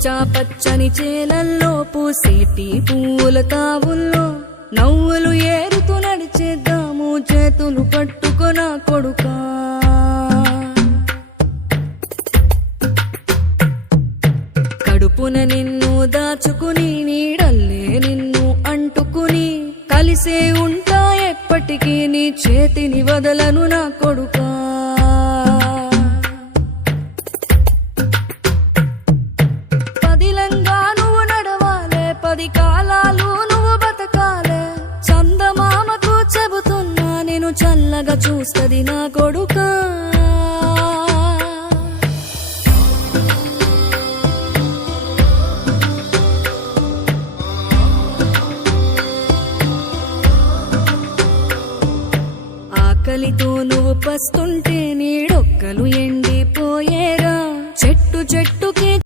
పచ్చా పచ్చని చేలల్లో పూసేటి పూల తావుల్లో నవ్వులు ఏరుతూ నడిచేద్దాము చేతులు పట్టుకొన కొడుకా. కడుపున నిన్ను దాచుకుని నీడల్లే నిన్ను అంటుకుని కలిసే ఉంటా ఎప్పటికీ నీ చేతిని వదలను నా కొడుకా. పదిలంగా నువ్వు నడవాలే, 10 కాలాలు నువ్వు బతకాలే. చందమామకు చెబుతున్నా నేను చల్లగా చూస్తది నా కొడుకా. ఆకలితో నువ్వు పస్తుంటే నీడొక్కలు ఎండిపోయేరా. చెట్టు చెట్టుకి